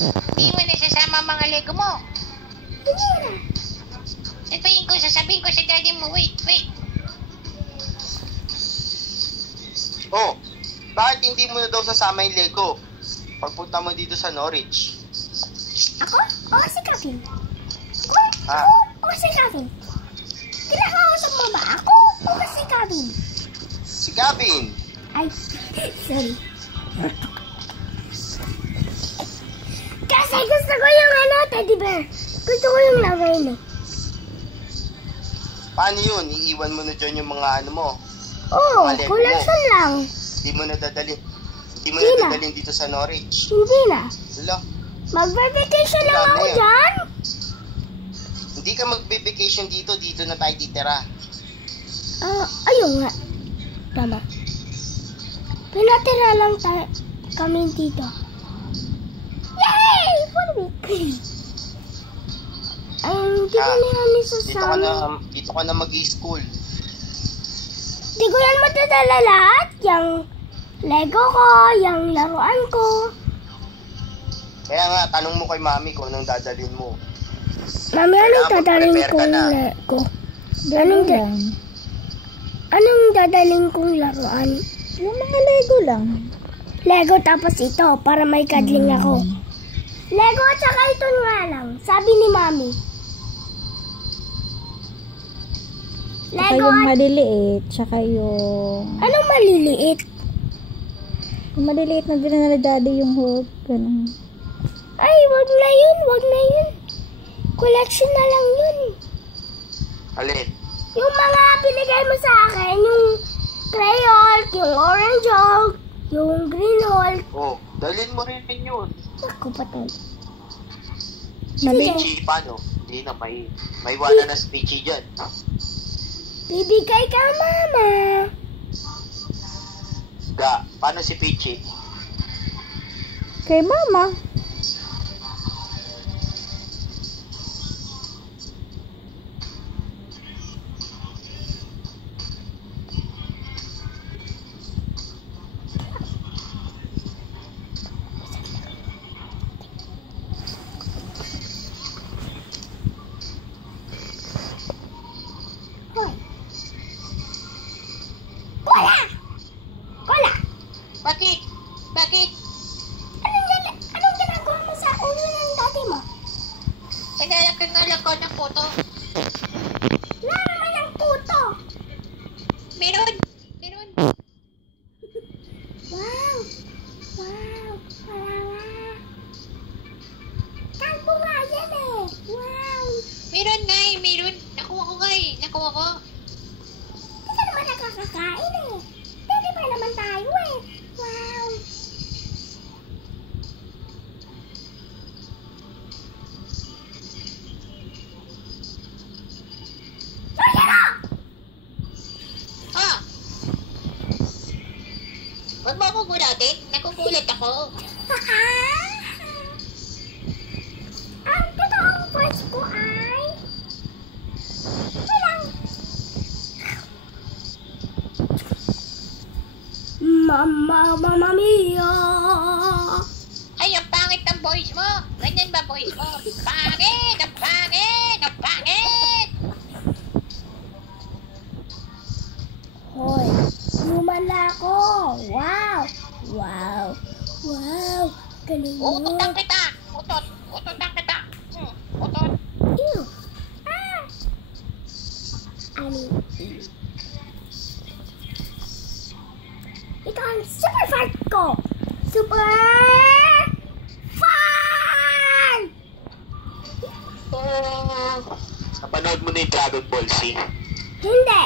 Hindi mo nasasama ang mga Lego mo. Hindi na. Sasabihin ko sa daddy mo. Wait. Oh, bakit hindi mo na daw sasama yung Lego? Pagpunta mo dito sa Norwich. Ako? O si Kevin? Ha? O si Kevin? Kinakausap mo ba ako? O si Kevin? Si Gavin. Ay, sorry. Kasi gusto ko yung teddy bear. Gusto ko yung lagay mo. Paano yun? Iiwan mo na dyan yung mga ano mo? Oo, Mga Lego collection lang. Hindi mo na dadalhin dito sa Norwich. Hindi na. Wala. Mag-vacation lang Wala na ako yan. dyan. Hindi ka magbe-vacation dito na tayo titira. Ayun nga. Tama. Pinatira lang kami dito. Yay! For a week. Hindi ko na kami sasama. Dito ka na mag-i-school. Di ko yan matadala lahat. Yung Lego ko, yung laruan ko. Kaya nga, tanong mo kay mami kung anong dadalhin mo. Mami, anong dadalhin kong Lego? Anong dadalhin kong laruan? Yung mga Lego lang. Lego tapos ito, para may kadling ako. Lego at saka ito nga lang, sabi ni Mami. Tsaka Lego yung at... maliliit, tsaka yung... Anong maliliit? Yung maliliit na din na daddy yung Hulk, ganun. Ay, wag na yun. Collection na lang yun. Alin? Yung mga binigay mo sa akin, yung Gray Hulk, yung Orange Hulk, yung Green Hulk. Oh, dalhin mo rin yun. Ako patay. Peachy, paano? Hindi na, may wala na si Peachy dyan. Bibigay ka, Mama. Paano si Peachy? Kay Mama. Kola! Bakit? Anong ginagawa mo sa ulo ng dati mo? Naglalagay ko ng photo. Wala naman ang puto. Meron. Wow! Wala nga. Kalbo nga yan eh. Wow! Meron. Nakuha ko. Hindi ka naman nakakakain eh. Pwede pa naman tayo eh. Wow! Huwag mo ako gulatin. Nakukulat ako. Ang totoong voice ko ay... Walang... Mamma mia! Ay, ang pangit ng voice mo. Ganyan ba voice mo? Pangit! Hoy, human na ako! Wow! Galing mo! Utot kita. Utot kita. Utot. Ew! Ito ang super fart ko! Super fart! Napanood mo na yung Dragon Ball Z? Hindi!